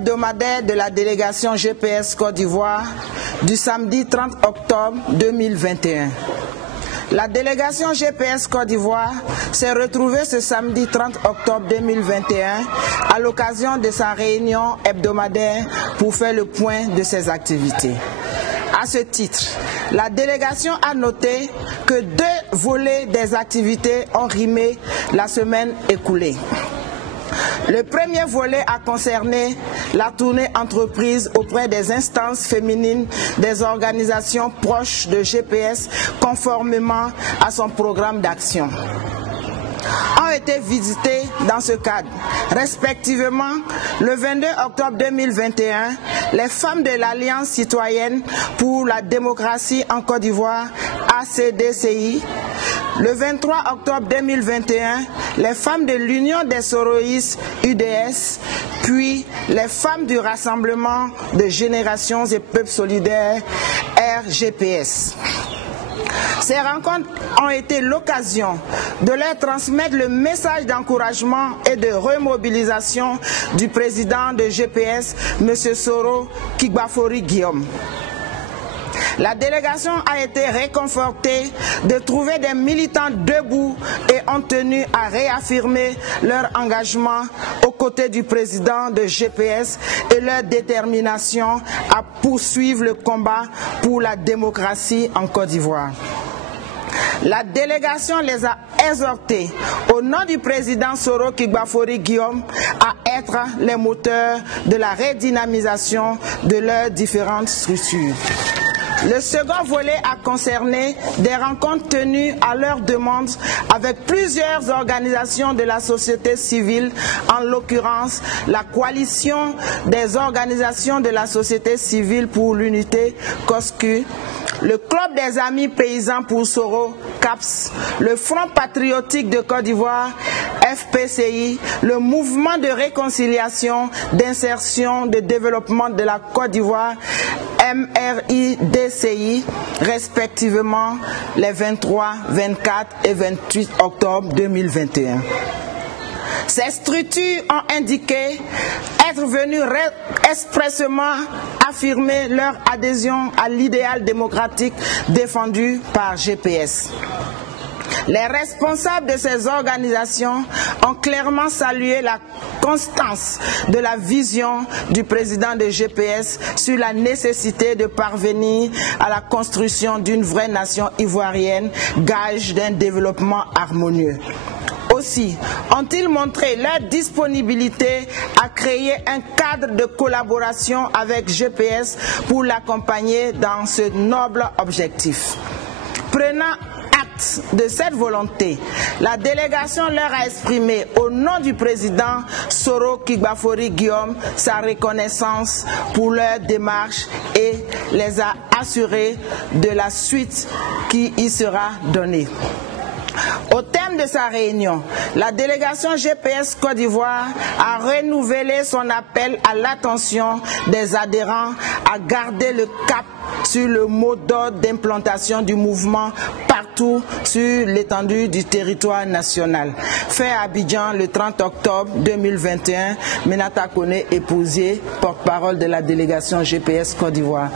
hebdomadaire de la délégation GPS Côte d'Ivoire du samedi 30 octobre 2021. La délégation GPS Côte d'Ivoire s'est retrouvée ce samedi 30 octobre 2021 à l'occasion de sa réunion hebdomadaire pour faire le point de ses activités. À ce titre, la délégation a noté que 2 volets des activités ont rimé la semaine écoulée. Le premier volet a concerné la tournée entreprise auprès des instances féminines des organisations proches de GPS conformément à son programme d'action. Ont été visités dans ce cadre, respectivement, le 22 octobre 2021, les femmes de l'Alliance citoyenne pour la démocratie en Côte d'Ivoire, ACDCI, le 23 octobre 2021, les femmes de l'Union des Soroïstes, UDS, puis les femmes du Rassemblement de Générations et Peuples Solidaires, RGPS. Ces rencontres ont été l'occasion de leur transmettre le message d'encouragement et de remobilisation du président de GPS, M. Soro Kigbafori Guillaume. La délégation a été réconfortée de trouver des militants debout et ont tenu à réaffirmer leur engagement aux côtés du président de GPS et leur détermination à poursuivre le combat pour la démocratie en Côte d'Ivoire. La délégation les a exhortés, au nom du président Soro Kigbafori Guillaume, à être les moteurs de la redynamisation de leurs différentes structures. Le second volet a concerné des rencontres tenues à leur demande avec plusieurs organisations de la société civile, en l'occurrence la coalition des organisations de la société civile pour l'unité, COSCU, le Club des Amis Paysans pour Soro, CAPS, le Front Patriotique de Côte d'Ivoire, FPCI, le Mouvement de Réconciliation, d'Insertion, de Développement de la Côte d'Ivoire, MRIDCI, respectivement les 23, 24 et 28 octobre 2021. Ces structures ont indiqué être venues expressément affirmer leur adhésion à l'idéal démocratique défendu par GPS. Les responsables de ces organisations ont clairement salué la constance de la vision du président de GPS sur la nécessité de parvenir à la construction d'une vraie nation ivoirienne, gage d'un développement harmonieux. Aussi ont-ils montré leur disponibilité à créer un cadre de collaboration avec GPS pour l'accompagner dans ce noble objectif. Prenant acte de cette volonté, la délégation leur a exprimé au nom du président Soro Kigbafori Guillaume sa reconnaissance pour leur démarche et les a assurés de la suite qui y sera donnée. Au terme de sa réunion, la délégation GPS Côte d'Ivoire a renouvelé son appel à l'attention des adhérents à garder le cap sur le mot d'ordre d'implantation du mouvement partout sur l'étendue du territoire national. Fait à Abidjan le 30 octobre 2021, Menata Kone Epousier, porte-parole de la délégation GPS Côte d'Ivoire.